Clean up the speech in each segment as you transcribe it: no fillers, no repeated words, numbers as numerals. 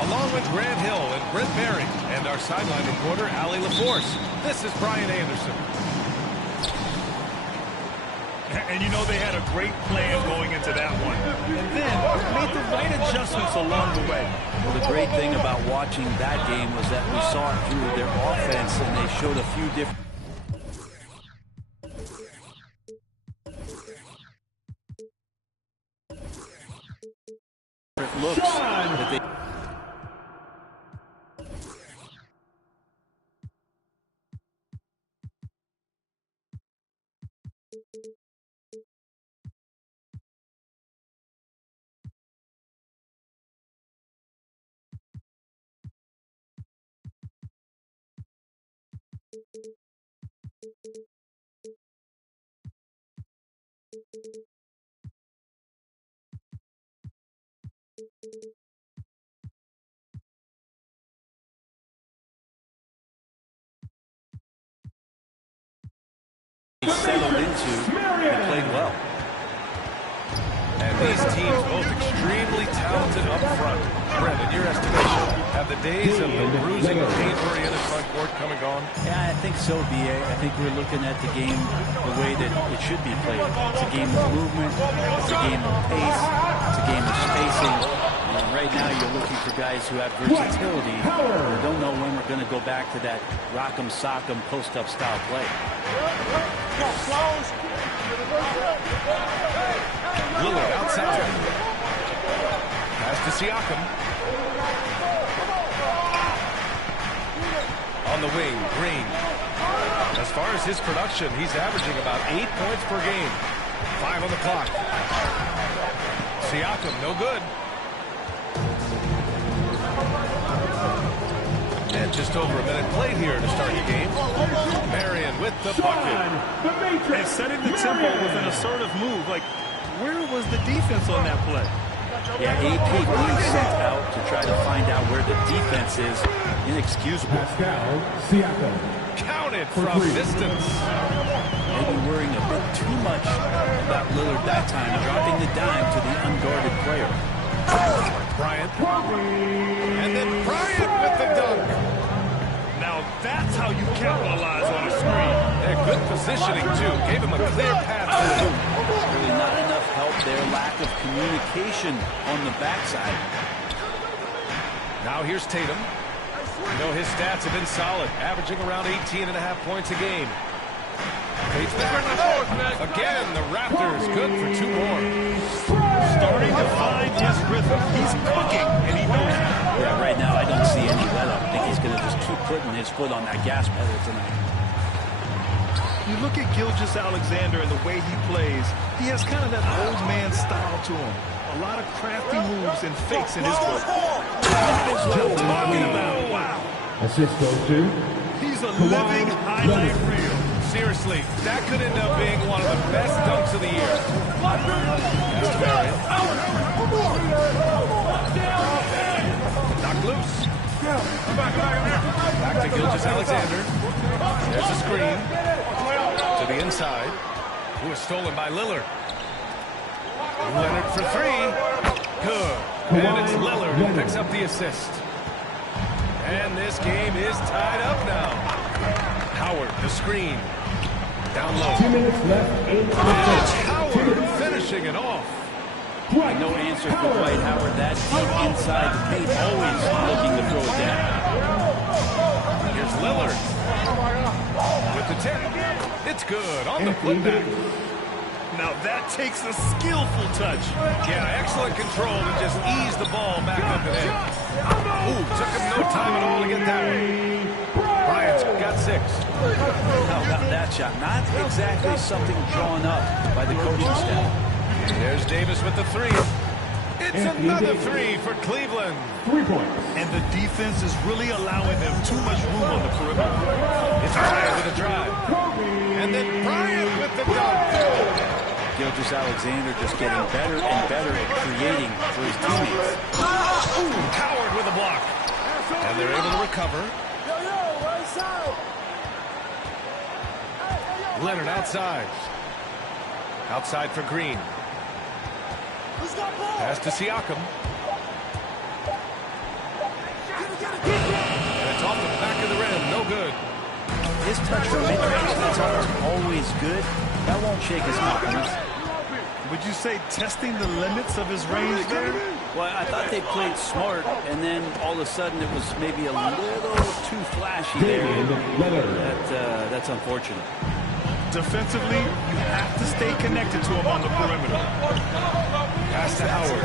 Along with Grant Hill and Brent Barry and our sideline reporter, Allie LaForce, this is Brian Anderson. And you know they had a great plan going into that one. And then made the right adjustments along the way. Well, the great thing about watching that game was that we saw it through their offense, and they showed a few different looks that they... settled into and played well. And these teams both extremely talented up front. Brent, in your estimation, have the days of the bruising, pain-oriented front court come and gone? Yeah, I think so, B.A. I think we're looking at the game the way that it should be played. It's a game of movement. It's a game of pace. It's a game of spacing. And right now you're looking for guys who have versatility. We don't know when we're going to go back to that rock'em sock'em post-up style play. Lillard outside. Pass to Siakam. On the wing, Green. As far as his production, he's averaging about 8 points per game. 5 on the clock. Siakam, no good. And just over a minute played here to start the game. Marion with the bucket. And setting the tempo with an assertive move. Like, where was the defense on that play? Yeah, AP being sent out to try to find out where the defense is. Inexcusable. Counted from distance. Maybe worrying a bit too much about Lillard that time, dropping the dime to the unguarded player. Bryant. And then Bryant with the dunk. Now that's how you capitalize on a screen. Yeah, good positioning, too. Gave him a clear path to the hoop. Really not enough help there. Lack of communication on the backside. Now here's Tatum. You know, his stats have been solid, averaging around 18.5 points a game. Pates back. Again, the Raptors good for 2 more. Starting to find his rhythm. He's cooking, and he knows it. Yeah, right now I don't see any let-up. I think he's going to just keep putting his foot on that gas pedal tonight. You look at Gilgeous-Alexander and the way he plays, he has kind of that old man style to him. A lot of crafty moves and fakes in his work. That's what I'm talking about. Wow. Assist goes to. He's a living highlight reel. Seriously, that could end up being one of the best dunks of the year. Knocked loose. Back to Gilgeous-Alexander. There's a screen. To the inside. Who is stolen by Lillard. Leonard for 3. Good. And it's Lillard who picks up the assist. And this game is tied up now. Howard, the screen. Down low. 2 minutes left in the And it's Howard finishing it off. No answer for Dwight Howard. That deep inside the paint, always looking to throw it down. Here's Lillard. With the tip. It's good on the putback. Now that takes a skillful touch. Yeah, excellent control to just ease the ball back up and in. Ooh, took him no time at all to get that one. Bryant's got 6. How about that shot? Not exactly something drawn up by the coaching staff. There's Davis with the 3. It's another 3 for Cleveland. 3 points. And the defense is really allowing them too much room on the perimeter. It's Bryant with a drive. And then Bryant with the dunk. Gilgeous-Alexander just getting better and better at creating for his teammates. Howard with a block. And they're able to recover. Leonard outside. Outside for Green. Pass to Siakam. his touch from mid-range, that's always good. That won't shake his confidence. Would you say testing the limits of his range there? Well, I thought they played smart, and then all of a sudden it was maybe a little too flashy there. That's unfortunate. Defensively, you have to stay connected to him on the perimeter. Pass to Howard.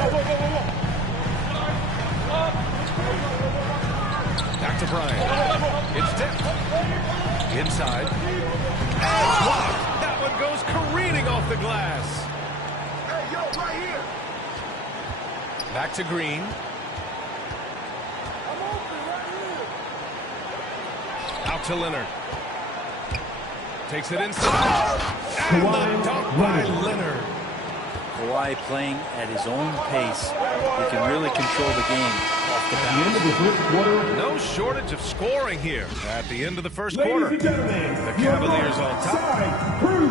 Back to Bryant. It's tipped. Inside. And blocked. That one goes careening off the glass. Hey, yo, right here. Back to Green. I'm open right here. Out to Leonard. Takes it inside. And the dunk by Leonard. Kawhi playing at his own pace. He can really control the game off the At the end of the first quarter, No shortage of scoring here at the end of the first ladies quarter. and gentlemen, The Cavaliers on top. Side Crew.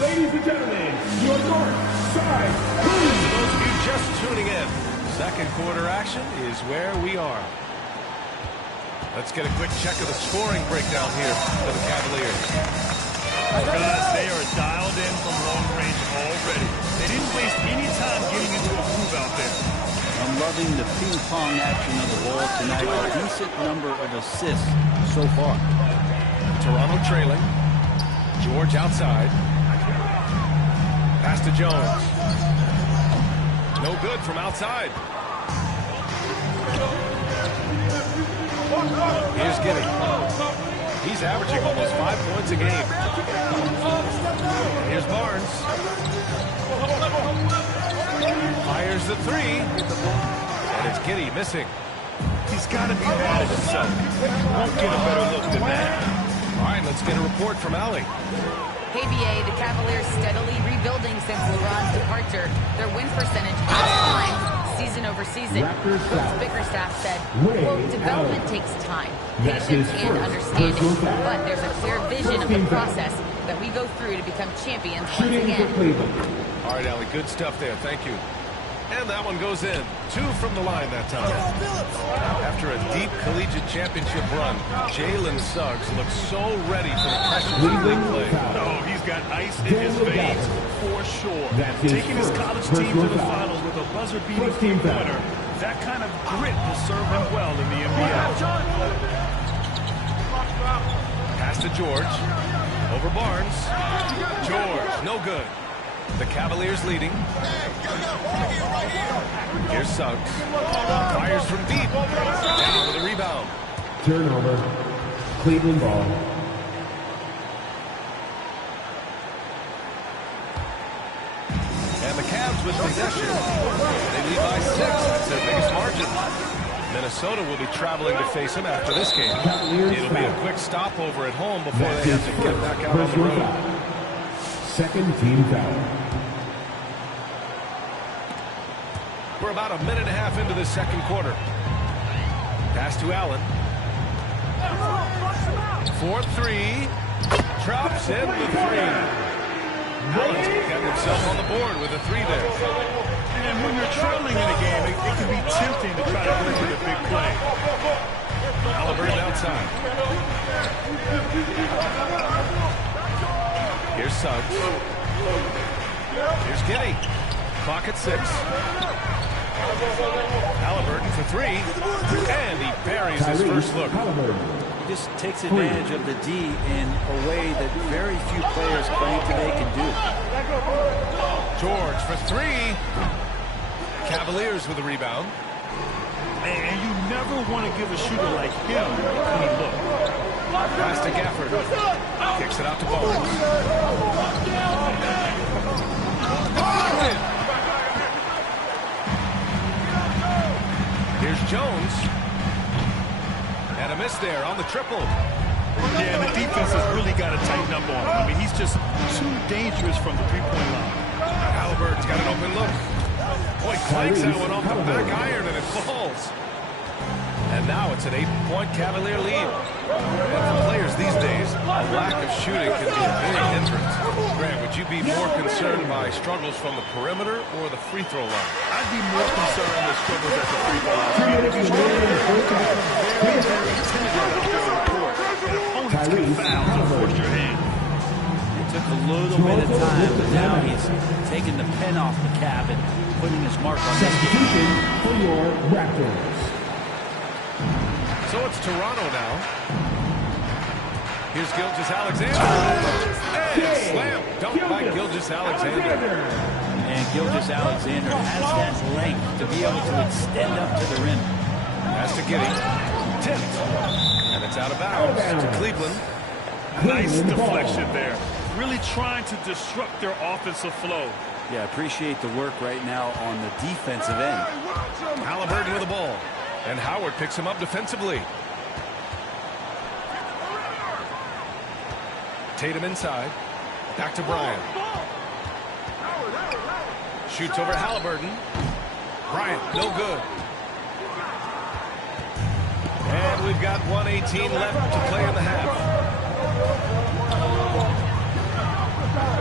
Ladies and gentlemen, your North Side Crew. For those of you just tuning in, second quarter action is where we are. Let's get a quick check of the scoring breakdown here for the Cavaliers. Guys, they are dialed in from long range already. They didn't waste any time getting into a groove out there. I'm loving the ping-pong action of the ball tonight. A decent number of assists so far. Toronto trailing. George outside. Pass to Jones. No good from outside. Here's Giddey. He's averaging almost 5 points a game. Here's Barnes. Fires the three. And it's Giddey missing. He's got to be mad at himself. Won't get a better look than that. All right, let's get a report from Allie. Hey, BA, the Cavaliers steadily rebuilding since LeBron's departure. Their win percentage has climbed season over season. Coach Bickerstaff said, quote, development takes time, patience, and understanding. But there's a clear vision of the process that we go through to become champions once Shooting for again. Cleveland. All right, Allie, good stuff there. Thank you. And that one goes in. 2 from the line that time. After a deep collegiate championship run, Jalen Suggs looks so ready for the pressure of big play. Oh, he's got ice in his veins for sure. That's his Taking his first college personal team to the foul. finals with a buzzer-beating First team foul. winner, that kind of grit will serve him well in the NBA. Pass to George. Over Barnes. George, no good. The Cavaliers leading. Here's Suggs. Fires from deep. And with a rebound. Turnover. Cleveland ball. And the Cavs with possession. They lead by 6. That's their biggest margin. Minnesota will be traveling to face him after this game. It'll be a quick stopover at home before they have to get back out on the road. Second team foul. We're about a minute and a half into this second quarter. Pass to Allen. 4-3. Drops in the 3. Allen's got himself on the board with a 3 there. And when you're trailing in a game, it can be tempting to try to go for the big play. Halliburton outside. Here's Suggs. Here's Giddey. Clock at 6. Halliburton for 3. And he buries his first look. He just takes advantage of the D in a way that very few players playing today can do. George for 3. Cavaliers with a rebound. And you never want to give a shooter like him a clean look. Pass to Gafford. Kicks it out to Barnes. Here's Jones. And a miss there on the triple. Yeah, and the defense has really got to tighten up on him. I mean, he's just too dangerous from the three-point line. Halliburton's got an open look. Boy, clanks that one off the back iron and it falls. And now it's an 8-point Cavalier lead. And for players these days, a lack of shooting can be a big hindrance. Grant, would you be more concerned by struggles from the perimeter or the free throw line? I'd be more concerned with struggles at the free throw line. Very, very intimidating out there can foul to force your hand. It took a little bit of time, but now he's taking the pen off the cap and putting his mark on this game. Substitution for your Raptors. So it's Toronto now. Here's Gilgeous-Alexander. And slam dunk by Gilgeous-Alexander. And Gilgeous-Alexander has that length to be able to extend up to the rim. Has to get it. Tipped. And it's out of bounds to Cleveland. Nice deflection there. Really trying to disrupt their offensive flow. Yeah, appreciate the work right now on the defensive end. Halliburton with the ball. And Howard picks him up defensively. Tatum inside. Back to Bryant. Shoots over Halliburton. Bryant, no good. And we've got 1:18 left to play in the half.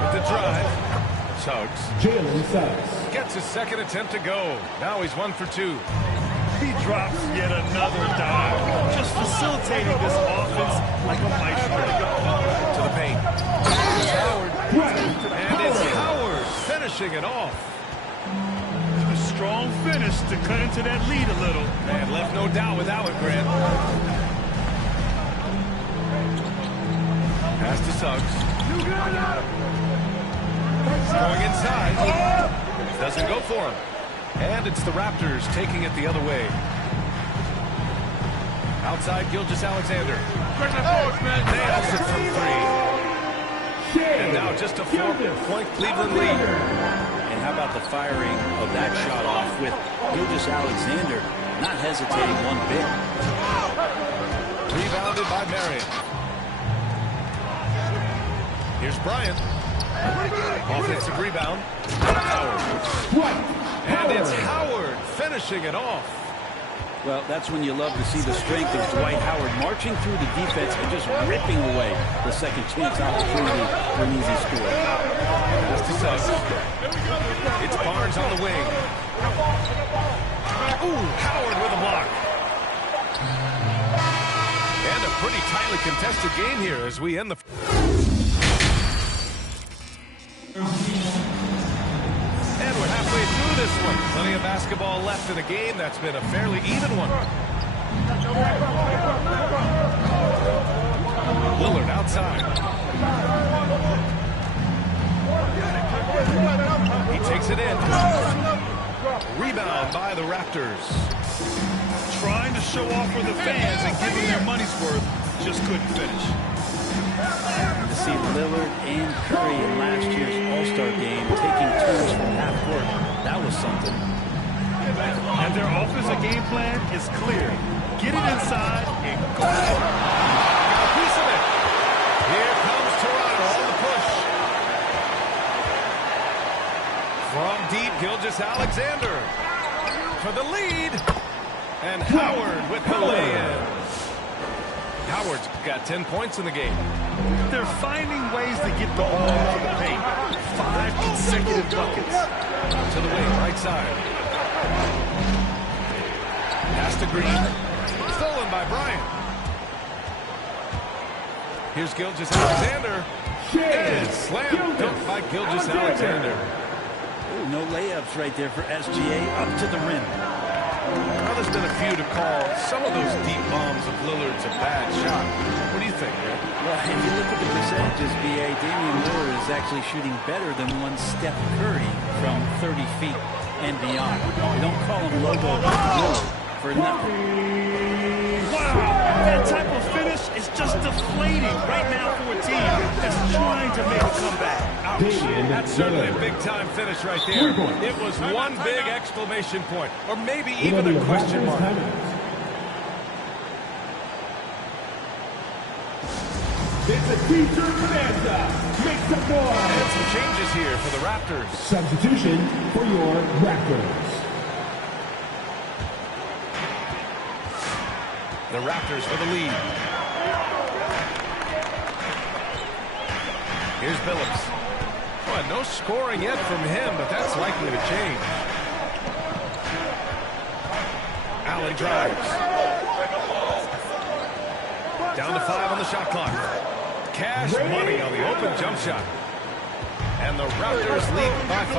With the drive. Suggs. Jalen Suggs. Gets his second attempt to go. Now he's 1 for 2. He drops yet another dive. Just facilitating this offense like a maestro. To the paint. Here's Howard. And it's Howard finishing it off. A strong finish to cut into that lead a little. And left no doubt without it, Grant. Pass to Suggs. Going inside. Doesn't go for him. And it's the Raptors taking it the other way. Outside Gilgeous-Alexander. Nails it from 3. And now just a 4-point Cleveland lead. And how about the firing of that shot off with Gilgeous-Alexander not hesitating one bit. Rebounded by Marion. Here's Bryant. Offensive rebound. Howard. And it's Howard finishing it off. Well, that's when you love to see the strength of Dwight Howard marching through the defense and just ripping away the second chance opportunity for an easy score. Pass to Suggs. It's Barnes on the wing. Ooh, Howard with a block. And a pretty tightly contested game here as we end the... And we're halfway through this one. Plenty of basketball left in a game that's been a fairly even one. Lillard outside. He takes it in. Rebound by the Raptors. Trying to show off for the fans and give them their money's worth. Just couldn't finish. To see Lillard and Curry in last year's All-Star game taking turns from half court, that was something. And their offensive game plan is clear. Get it inside and go. Got a piece of it. Here comes Toronto on the push. From deep, Gilgeous-Alexander for the lead. And Howard with the lay-in. Howard's got 10 points in the game. They're finding ways to get the ball to the paint. 5 consecutive buckets. To the wing, right side. Pass to Green. Stolen by Bryant. Here's Gilgeous-Alexander. And slam dunk by Gilgeous-Alexander. Ooh, no layups right there for SGA up to the rim. Now there's been a few to call some of those deep bombs of Lillard's a bad shot. What do you think, Grant? Well, if you look at the percentages, BA, Damian Lillard is actually shooting better than one Steph Curry from 30 feet and beyond. They don't call him Logo Lillard for nothing. Wow, that type of finish is just deflating right now for a team that's trying to make a comeback. That's certainly a big-time finish right there. It was one big exclamation point, or maybe even a question mark. It's a teacher bonanza. Make some noise. And some changes here for the Raptors. Substitution for your Raptors. The Raptors for the lead. Here's Billups. Well, no scoring yet from him, but that's likely to change. Allen drives. Down to 5 on the shot clock. Cash money on the open jump shot. And the Raptors lead by 5.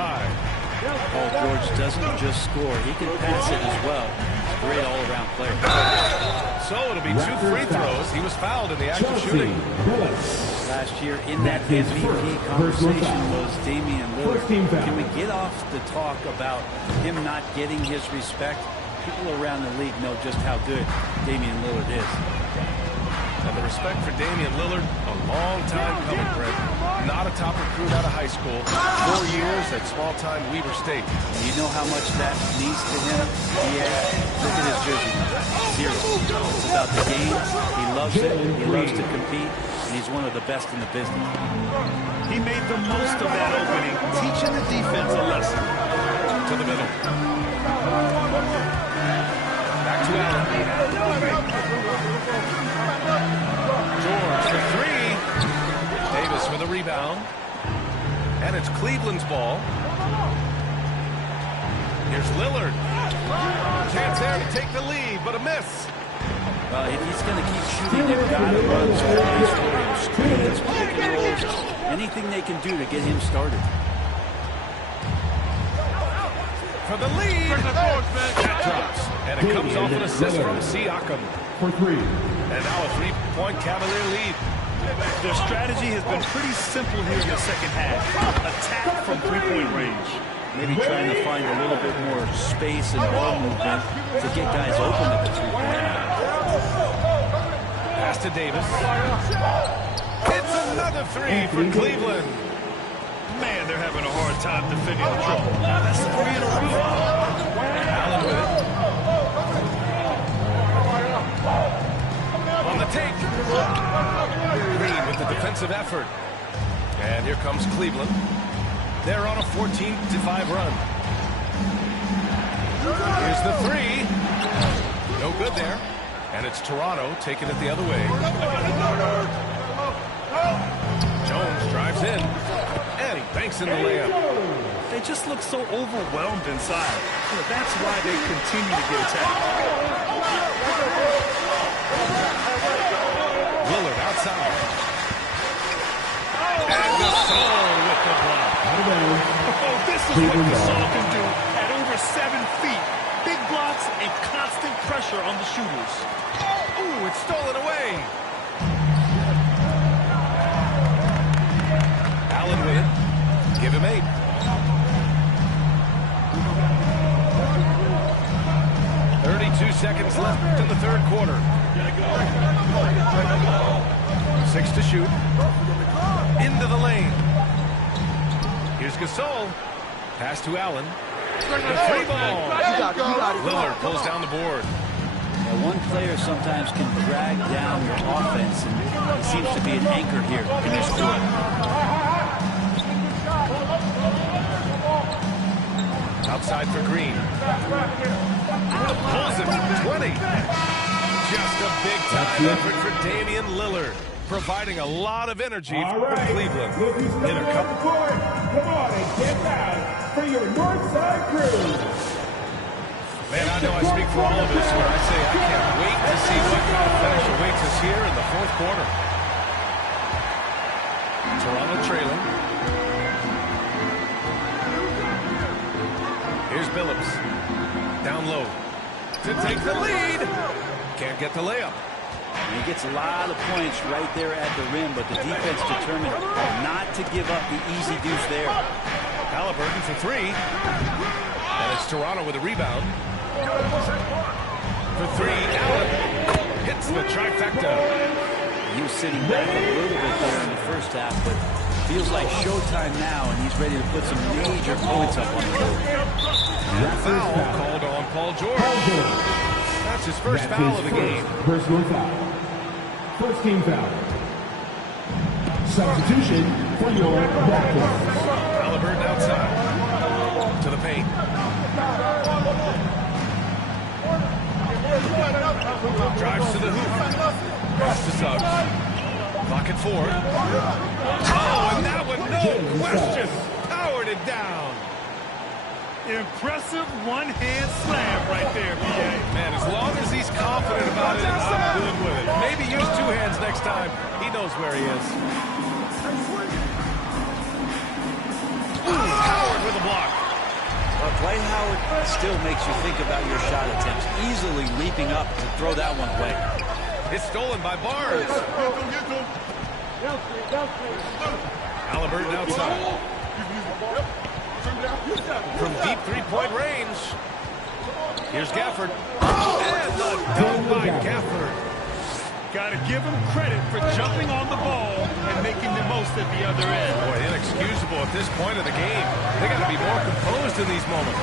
Paul George doesn't just score. He can pass it as well. He's a great all-around player. So it'll be 2 free throws. He was fouled in the act of shooting. Last year in that MVP conversation was Damian Lillard. Can we get off the talk about him not getting his respect? People around the league know just how good Damian Lillard is. And the respect for Damian Lillard, a long time coming, Brett. Not a top recruit out of high school. 4 years at small-time Weber State. You know how much that means to him? Look at his jersey number. 0. It's about the game. He loves it. He loves to compete. And he's one of the best in the business. He made the most of that opening, teaching the defense a lesson. To the middle. Back to Allen. George for 3. Davis with a rebound. And it's Cleveland's ball. Here's Lillard. Chance there to take the lead, but a miss. Well, if he's going to keep shooting, they've got to run some plays for him. Screens, pick and rolls, anything they can do to get him started. For the lead. That drops. And it comes off an assist from Siakam. For 3. And now a 3-point Cavalier lead. Their strategy has been pretty simple here in the second half. Attack from 3-point range. Maybe trying to find a little bit more space and ball movement to get guys open at the 3-point line. Pass to Davis. It's another 3 for Cleveland. Man, they're having a hard time defending the triple. That's 3 in a row. Allen with it. On the take. Green with the defensive effort. And here comes Cleveland. They're on a 14-5 run. Here's the 3. No good there. And it's Toronto taking it the other way. Jones drives in. And he banks in the layup. They just look so overwhelmed inside. That's why they continue to get attacked. Lillard outside. And Gasol with the block. Oh, this is what Gasol can do at over 7 feet. Big blocks and constant pressure on the shooters. Ooh, it's stolen away. Allen with it. Give him 8. Seconds left in the third quarter. 6 to shoot. Into the lane. Here's Gasol. Pass to Allen. The 3 ball. Lillard pulls down the board. Now, one player sometimes can drag down your offense, and he seems to be an anchor here in this quarter. Outside for Green. Pulls it to 20. Just a big-time effort for Damian Lillard, providing a lot of energy for Cleveland. In a couple. Come on and get out for your Northside crew. Man, I know I speak for all of us when I say I can't wait to see what kind of finish awaits us here in the fourth quarter. Toronto trailing. Here's Billups. Down low. To take the lead. Can't get the layup. He gets a lot of points right there at the rim, but the defense determined not to give up the easy deuce there. Halliburton for 3. And it's Toronto with a rebound. For 3, Allen hits the trifecta. He was sitting back a little bit there in the first half, but feels like showtime now, and he's ready to put some major points up on the board. And foul called on Paul George. That's his first foul of the game. Personal foul. First team foul. Substitution for your Raptors. Halliburton outside. To the paint. Drives to the hoop. Pass to Suggs. Clock at 4. Oh, and that one, no question, powered it down. Impressive one-hand slam right there, B.A. Man, as long as he's confident about it, I'm good with it. Maybe use 2 hands time. He knows where he is. Howard with a block. Well, Dwight Howard still makes you think about your shot attempts, easily leaping up to throw that one away. It's stolen by Barnes. Halliburton outside. From deep three-point range. Here's Gafford. And the dunk by Gafford. Got to give him credit for jumping on the ball and making the most at the other end. Boy, inexcusable at this point of the game. They got to be more composed in these moments.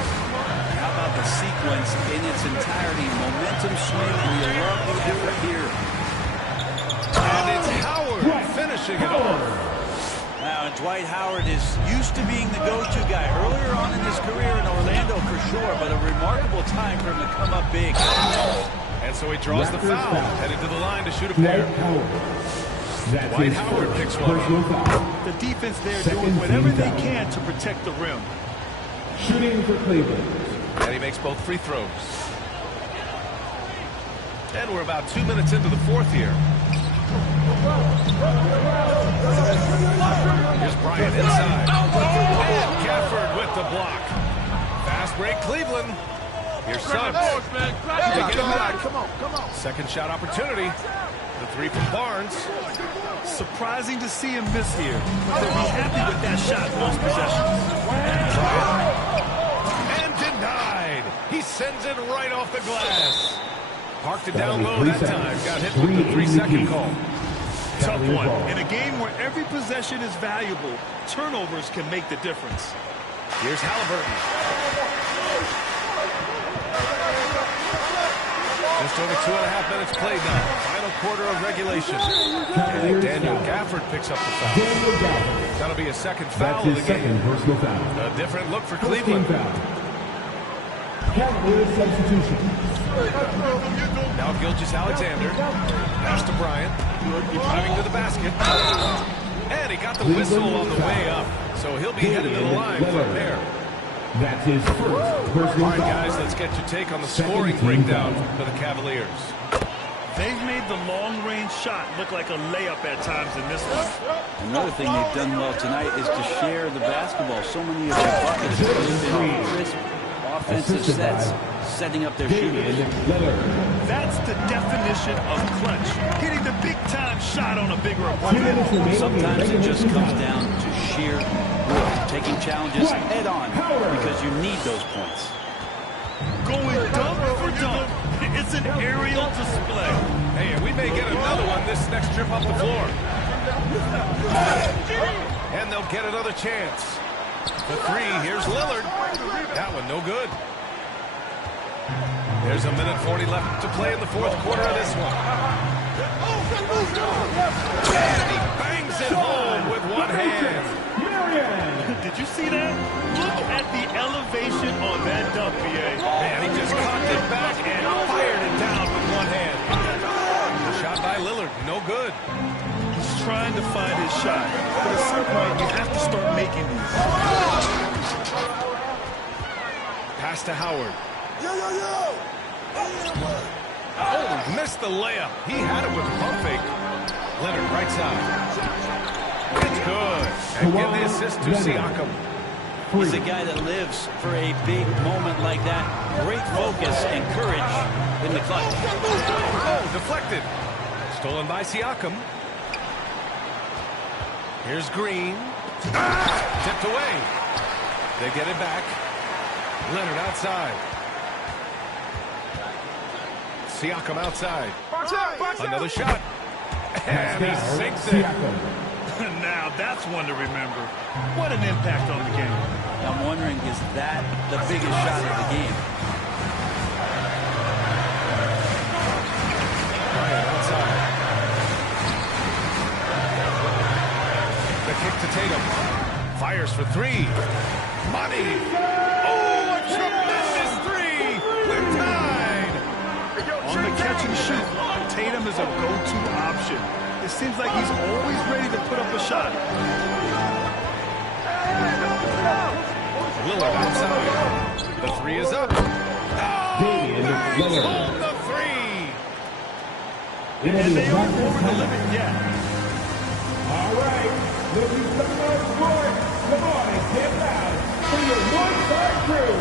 How about the sequence in its entirety? Momentum swing, and you love the effort here. And it's Howard finishing it off. Now, and Dwight Howard is used to being the go-to guy earlier on in his career in Orlando for sure, but a remarkable time for him to come up big. And so he draws the foul, headed to the line to shoot a pair. Dwight Howard picks one. The defense there doing whatever they can to protect the rim. Shooting for Cleveland. And he makes both free throws. And we're about 2 minutes into the fourth here. Here's Bryant inside. And Gafford with the block. Fast break Cleveland. Here's Suggs. Come on. Second shot opportunity. The three from Barnes. Surprising to see him miss here, but they'll be happy with that shot most possessions. And denied. He sends it right off the glass. Parked it down low that time. Got hit with the 3-second call. Tough one. In a game where every possession is valuable, turnovers can make the difference. Here's Halliburton. Just over 2.5 minutes played now. Final quarter of regulation. And Daniel Gafford picks up the foul. That'll be a second foul of the game. A different look for Cleveland. Substitution. Now Gilgeous-Alexander. Pass to Bryant. Driving to the basket. And he got the whistle on the way up. So he'll be headed to the line for a pair. That's his first All personal right, foul. guys, let's get your take on the scoring breakdown for the Cavaliers. They've made the long-range shot look like a layup at times in this one. Another thing they've done well tonight is to share the basketball. So many of their buckets have been crisp offensive sets, setting up their shooters. That's the definition of clutch. Hitting the big-time shot on a bigger opponent. Sometimes it just comes down to sheer will, taking challenges head-on because you need those points. Going dunk for dunk. It's an aerial display. Hey, and we may get another one this next trip up the floor. And they'll get another chance. The three, here's Lillard. That one no good. There's 1:40 left to play in the fourth quarter of this one. And he bangs it home with one hand. Did you see that? Look at the elevation on that dunk, BA. Man, he just cocked it back and fired it down with one hand. Shot by Lillard, no good. He's trying to find his shot, but at some point you have to start making these. Pass to Howard. Oh, missed the layup. He had it with the pump fake. Leonard, right side. It's good. And get the assist to Siakam. He's a guy that lives for a big moment like that. Great focus and courage in the clutch. Oh, deflected. Stolen by Siakam. Here's Green. Tipped away. They get it back. Leonard outside. Siakam outside. Another shot. And he sinks it. Now that's one to remember. What an impact on the game. I'm wondering, is that the biggest shot of the game? Bryant outside. The kick to Tatum. Fires for three. Money. Oh, a tremendous three. We're tied. On the catch and shoot, Tatum is a go-to option. It seems like he's always ready to put up a shot. Lillard outside. The three is up. Oh, bangs home the three. And they aren't over the limit yet. All right, looking for more sports. Come on and get loud for your Northside crew.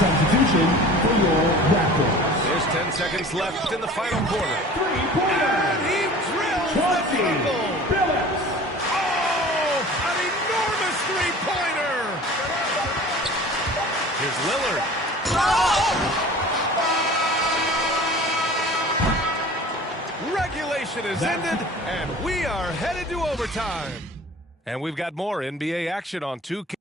Substitution for your Raptors. There's 10 seconds left in the final quarter. Three-pointer. He drills the Chauncey triple. Billups. Oh, an enormous three-pointer. Here's Lillard. Regulation is ended, and we are headed to overtime. And we've got more NBA action on 2K.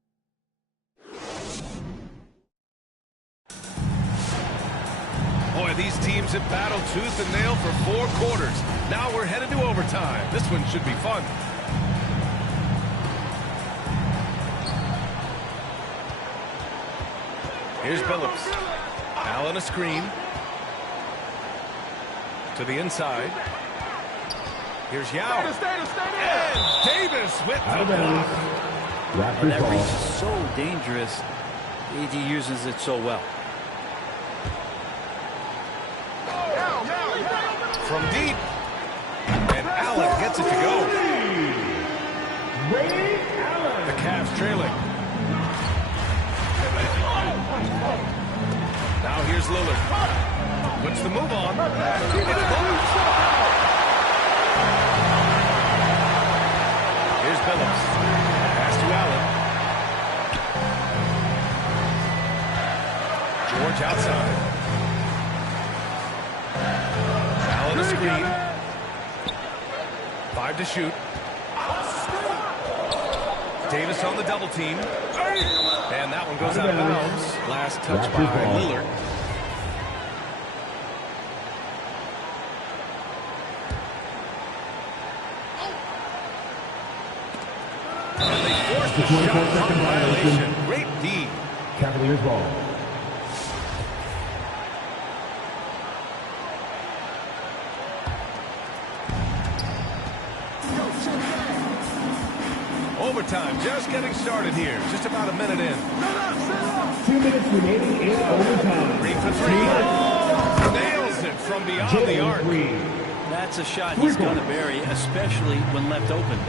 Boy, these teams have battled tooth and nail for 4 quarters. Now we're headed to overtime. This one should be fun. Here's Billups. Allen a screen. To the inside. Here's Yao. And Davis with the block. That reach is so dangerous. AD uses it so well. From deep. And Allen gets it to go. Ray Allen. The Cavs trailing. Now here's Lillard. Puts the move on. It's Billups. Here's Billups. Pass to Allen. George outside. Allen a screen. 5 to shoot. Davis on the double team. And that one goes out of bounds. Last touch by Lillard. And they forced the shot on violation. Great D. Cavaliers ball. Overtime just getting started here. Just about a minute in. 2 minutes remaining in overtime. 3 for 3. Nails it from beyond the arc. That's a shot he's going to bury, especially when left open.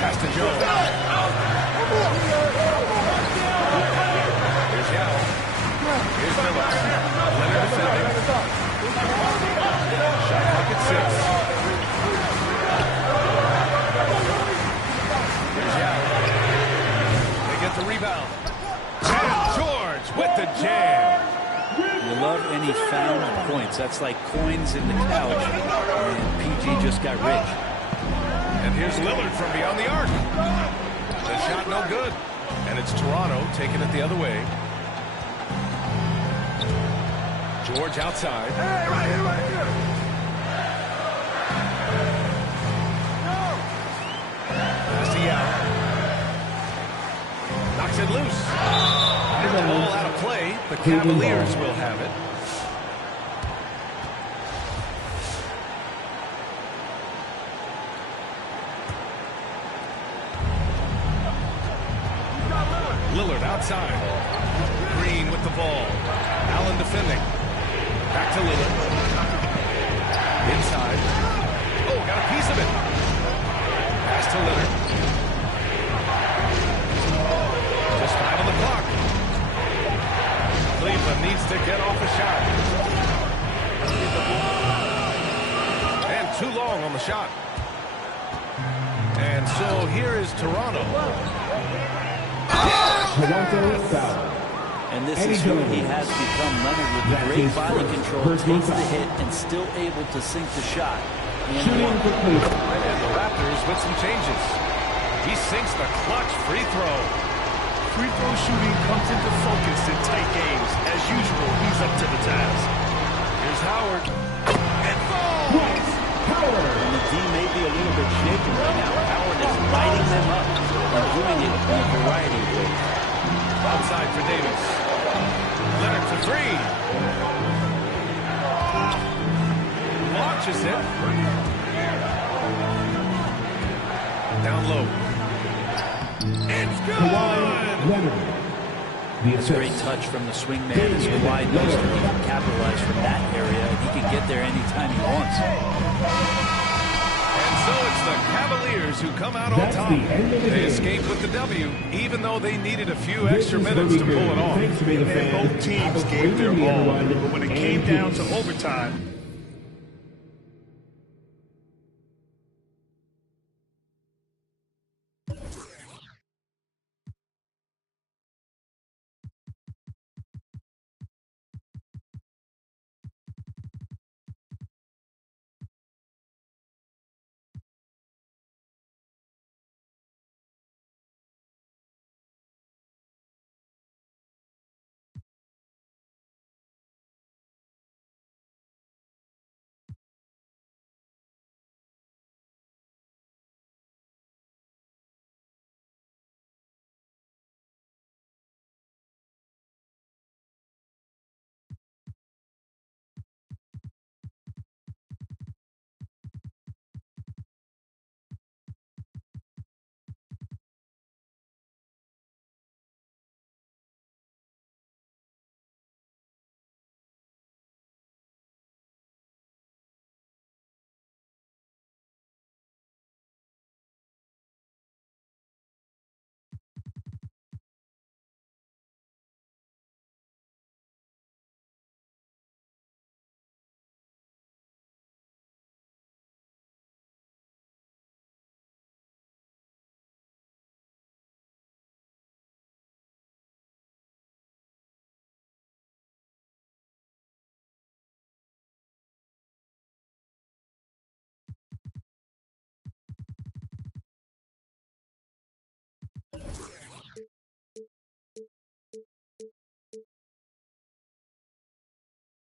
Pass to Joe. Here's Yao. Here's Billups. Leonard defending. Shot clock at 6. Here's Yao. They get the rebound. And George with the jam. You love any found points. That's like coins in the couch. And PG just got rich. And here's Lillard from beyond the arc. The shot no good. And it's Toronto taking it the other way. George outside. Hey, right here, right here. Pass to Yao. Knocks it loose. And the ball out of play. The Cavaliers will have it. Lillard outside. Green with the ball. Allen defending. Back to Lillard. Inside. Oh, got a piece of it. Pass to Lillard. Just 5 on the clock. Cleveland needs to get off the shot. And too long on the shot. And so here is Toronto. Toronto foul. And this is who he has become. Leonard with great body control, takes the hit, and still able to sink the shot. And the Raptors with some changes. He sinks the clutch free throw. Free throw shooting comes into focus in tight games. As usual, he's up to the task. Here's Howard. It falls! And the D may be a little bit shaken right now. Howard is lighting them up and doing it in a variety of ways. Outside for Davis. Leonard for 3. Launches it. Down low. It's good! Kawhi Leonard. The That's a great assist. touch from the swing man as Kawhi knows that he can capitalize from that area and he can get there anytime he wants. And so it's the Cavaliers who come out on That's top. the end of the They game. escape with the W, even though they needed a few This extra is minutes to Rudy pull it Gay. off. Thanks for being a And fan. both teams Have a gave great their evening, all. everyone. But when it And came down peace. to overtime,